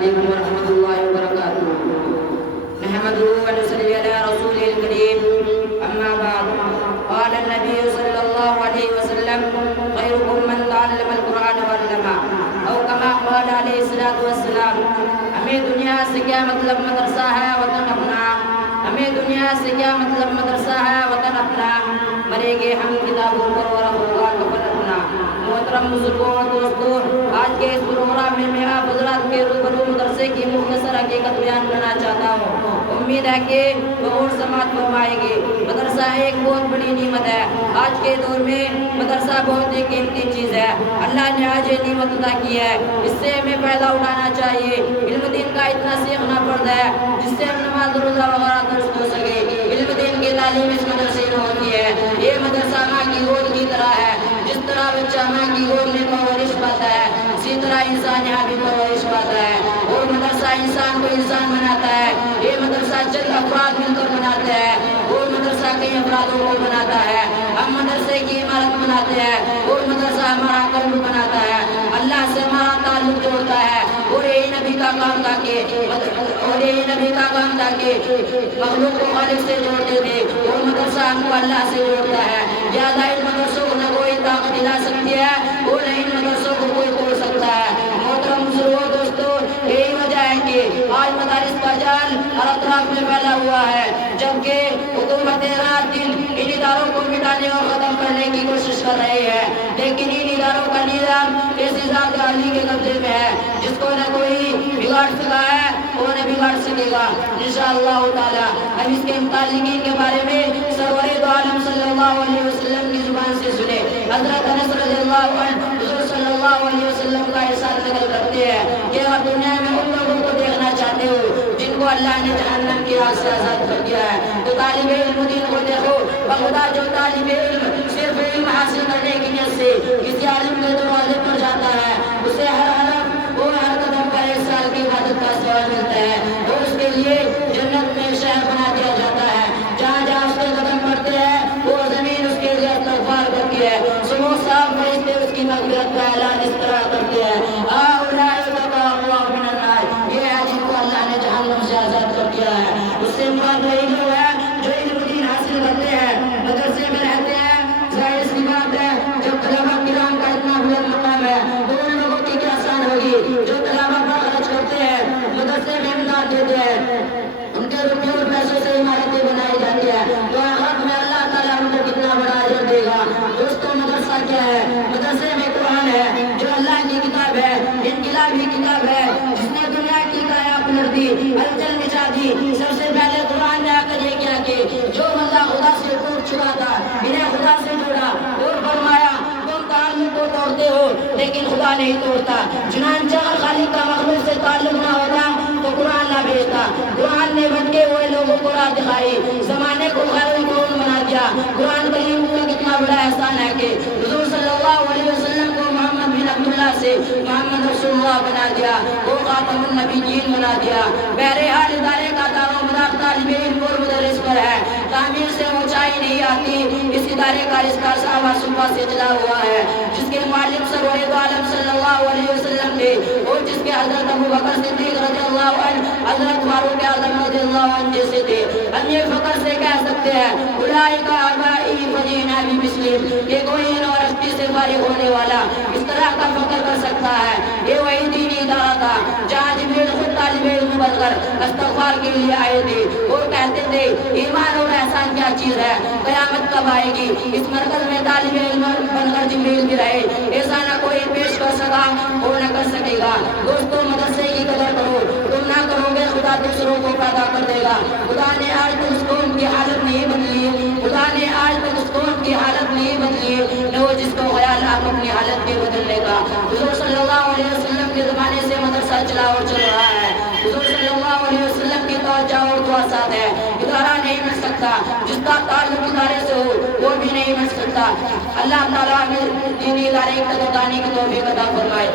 عليكم ورحمة الله وبركاته. نحمده ونصلي على رسوله الكريم. أما بعد، قال النبي صلى الله عليه وسلم: خيركم من تعلم القرآن وعلمه، أو كما قال عليه الصلاة والسلام. ہمیں دنیا سے کیا مطلب مدرسہ ہے وطن اپنا، ہمیں دنیا سے کیا مطلب مدرسہ ہے وطن اپنا، مریں گے ہم کتابوں پر اور ہوگا کفن اپنا۔ محترم بزرگوں اور دوستوں، آج کے اس پروگرام میں آپ حضرات کے روبرو مدرسے کی مختصر حقیقت بیان کرنا چاہتا ہوں۔ امید ہے کہ غور سماعت فرمائیں گے۔ مدرسہ ایک بہت بڑی نعمت ہے۔ آج کے دور میں مدرسہ بہت ہی قیمتی چیز ہے۔ اللہ نے آج یہ نعمت عطا کی ہے، اس سے ہمیں فائدہ اٹھانا چاہیے۔ علم دین کا اتنا سیکھنا پڑتا ہے جس سے ہم نماز روزہ وغیرہ درست ہو سکے۔ علم دین کی تعلیم اس مدرسے میں ہوتی ہے۔ یہ مدرسہ ماں کی گود کی طرح ہے۔ جس طرح بچہ ماں کی گود میں پرورش پاتا ہے، اسی طرح انسان یہاں بھی پرورش پاتا ہے، اور مدرسہ انسان کو انسان بناتا ہے۔ یہ مدرسہ چند افراد مل کر بناتا ہے، اور مدرسہ کئی افرادوں کو بناتا ہے۔ ہم مدرسے کی عمارت بناتے ہیں، اور مدرسہ ہمارا قلب بناتا ہے، اللہ سے ہمارا تعلق جوڑتا ہے۔ اور یہ نبی کا کام تھا کہ مخلوق کو خالق سے جوڑتے تھے، اور مدرسہ ہم کو اللہ سے جوڑتا ہے۔ لہٰذا ان مدرسوں کو نہ کوئی طاقت دلا سکتی ہے، اور نہ ان مدرسوں کو کوئی توڑ سکتا ہے۔ محترم بزرگوں دوستوں، یہی وجہ ہے کہ آج مدارس کا جال ہر اطراف میں پھیلا ہوا ہے، جبکہ حکومت رات دن ان اداروں کو مٹانے اور ختم کرنے کی کوشش کر رہی ہے، لیکن ان اداروں کا نظام ایسی ذات عالی کے قبضے میں ہے جس کو نہ کوئی بگاڑ سکا ہے اور نہ بگاڑ سکے گا انشاءاللہ تعالی۔ ہم اس کے متعلقین کے بارے میں سرور دو عالم صلی اللہ علیہ وسلم کی زبان سے سنے۔ حضرت انس رضی اللہ عنہ حضور صلی اللہ علیہ وسلم کا ارشاد نقل کرتے ہیں کہ آپ دنیا میں ان لوگوں کو دیکھنا چاہتے ہو جن کو اللہ نے جہنم کی آگ سے آزاد کر دیا ہے، تو طالب علم دین کو دیکھو۔ بخدا جو طالب علم صرف علم حاصل کرنے کی نیت سے کسی عالم کے دروازے پر جاتا ہے، اسے ہر حرف اور ہر قدم پر 1 سال کی عبادت کا ثواب ملتا ہے، اور اس کے لیے جنت میں شہر بنا دیا جاتا ہے۔ جہاں جہاں اس کے قدم پڑتے ہیں وہ زمین اس کے لیے استغفار کرتی ہے، صبح شام فرشتے اس کی مغفرت کا اعلان اس طرح کرتے ہیں: یہ ہے جن کو اللہ نے جہنم سے آزاد کر دیا ہے۔ اس سے مراد وہی لوگ ہیں جو علم دین حاصل کرتے ہیں، مدرسے میں رہتے ہیں۔ ظاہر سی بات ہے، جب طلبہ کرام کا اتنا بلند مقام ہے تو ان لوگوں کی کیا شان ہوگی جو طلبہ پر خرچ کرتے ہیں، مدرسے میں امداد دیتے ہیں، ان کے روپیوں اور پیسوں سے عمارتیں بنائی جاتی ہیں، تو آخرت میں اللہ تعالیٰ ان کو کتنا بڑا اجر دے گا۔ دوستوں، مدرسہ کیا ہے؟ مدرسے میں قرآن ہے جو اللہ کی کتاب ہے، انقلابی کتاب ہے جس نے دنیا کی کایا پلٹ دی، ہلچل مچا دی۔ سب سے پہلے قرآن نے آ کر یہ کیا کہ جو بندہ خدا سے ٹوٹ چکا تھا انہیں خدا سے جوڑا، اور فرمایا تم تعلق کو توڑتے ہو لیکن خدا نہیں توڑتا۔ چنانچہ اگر خالق کا مخلوق سے تعلق نہ ہوتا تو قرآن نہ بھیجتا۔ قرآن نے بھٹکے ہوئے لوگوں کو راہ دکھائی، زمانے کو خیر القرون بنا دیا۔ قرآن کریم کا کتنا بڑا احسان ہے کہ حضور صلی اللہ علیہ وسلم کو محمد بن عبداللہ سے محمد رسول اللہ بنا دیا، وہ خاتم النبیین بنا دیا۔ بہرحال ادارے کا دار و مدار طالب علم اور مدرس پر ہے، تعمیر سے اونچائی نہیں آتی۔ اس ادارے کا رشتہ صحابہ صحبہ سے چلا ہوا ہے، جس کے معلم سرور دو عالم صلی اللہ علیہ وسلم تھے، اور جس کے حضرت ابوبکر صدیق رضی اللہ عنہ، حضرت فاروق اعظم رضی اللہ عنہ جیسے تھے۔ ہم یہ فخر سے کہہ سکتے ہیں اولئک آبائی فجئنا بمثلہم، کہ کوئی یونیورسٹی سے فارغ ہونے والا اس طرح کا فخر کر سکتا ہے۔ یہ وہی دینی ادارہ تھا جہاں جبریل خود طالب علم بن کر استغفار کے لیے آئے تھے اور کہتے تھے ایمان اور احسان کیا چیز ہے، قیامت کب آئے گی؟ اس مرکز میں طالب علم بن کر جبریل بھی رہے، ایسا نہ کوئی پیش کر سکا اور نہ کر سکے گا۔ دوستوں، مدرسے کی قدر کرو، تم نہ کرو گے خدا دوسروں کو پیدا کر دے گا۔ خدا نے آج تک اس قوم کی حالت نہیں بدلی، خدا نے آج تک اس قوم کی حالت نہیں بدلی، نہ وہ جس کو خیال آپ اپنی حالت کے بدلنے کا۔ حضور صلی اللہ علیہ وسلم کے زمانے سے مدرسہ چلا اور چل رہا ہے۔ حضور صلی اللہ علیہ وسلم کی توجہ اور دعا ساتھ ہے۔ ادارہ نہیں بن سکتا، جس کا تعلق ادارے سے ہو وہ بھی نہیں بن سکتا۔ اللہ تعالیٰ نے دینی ادارے کی توفیق عطا فرمائے۔